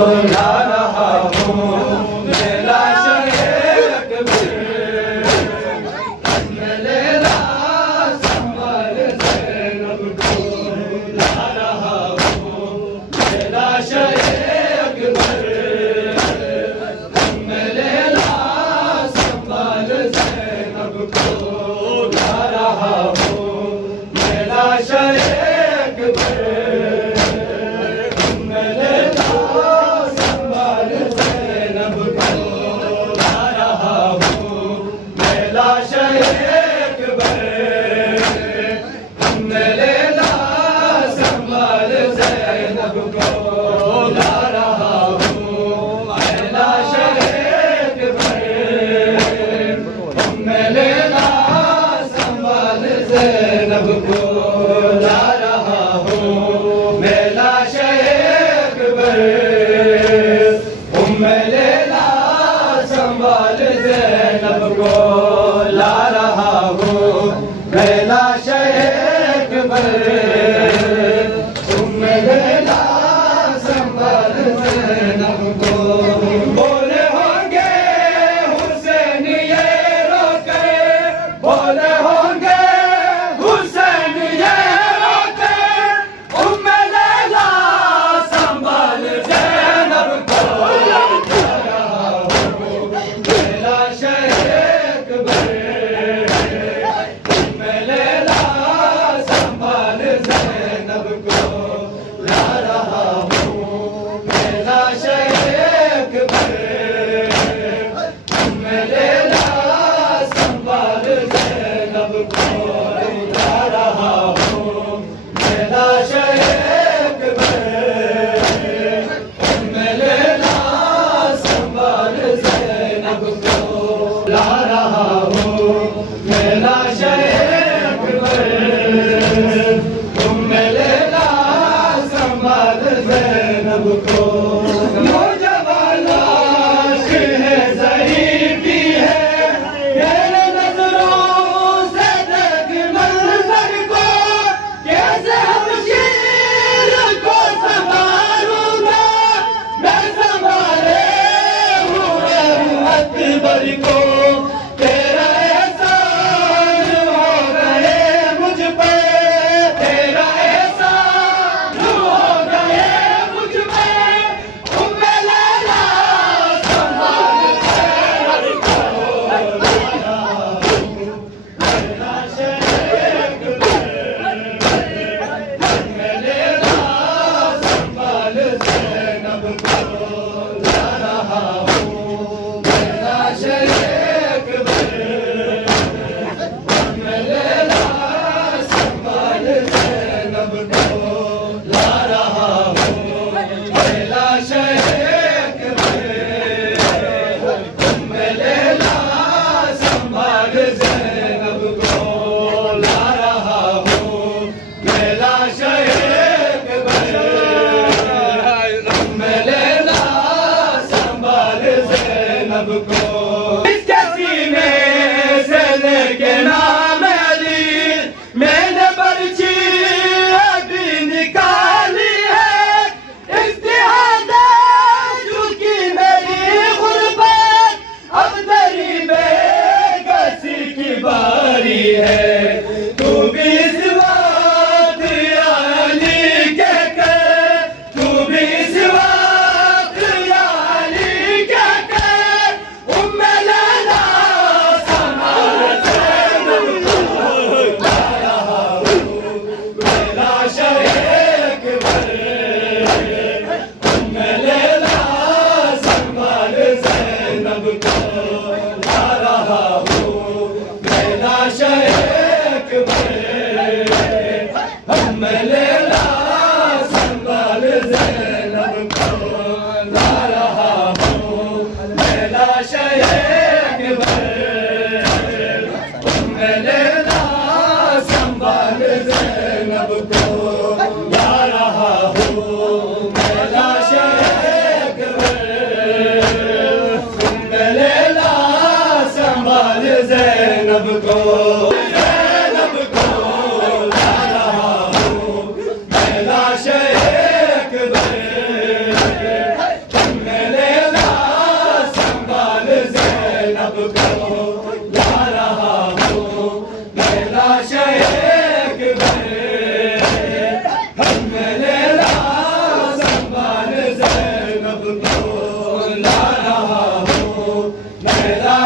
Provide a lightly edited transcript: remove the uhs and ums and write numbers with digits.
ला रहा हूँ मैं लाशे अकबर, लैला संभल ज़ैनब को ला रहा हूँ मैं लाशे अकबर, लैला संभल ज़ैनब को ला रहा हूँ मैं लाशे अकबर, ज़ैनब को ला रहा हूँ मैं लाशे अकबर, उम्मे लैला संभाल ज़ैनब को ला रहा हूँ मैं लाशे अकबर, उम्मे लैला संभाल ज़ैनब को। बोले होंगे हुसैन ये रोके, बोले होंगे इसके सीने से लेके नाम अली मैंने बर्छी अभी निकाली है, इज्तिहाद मेरा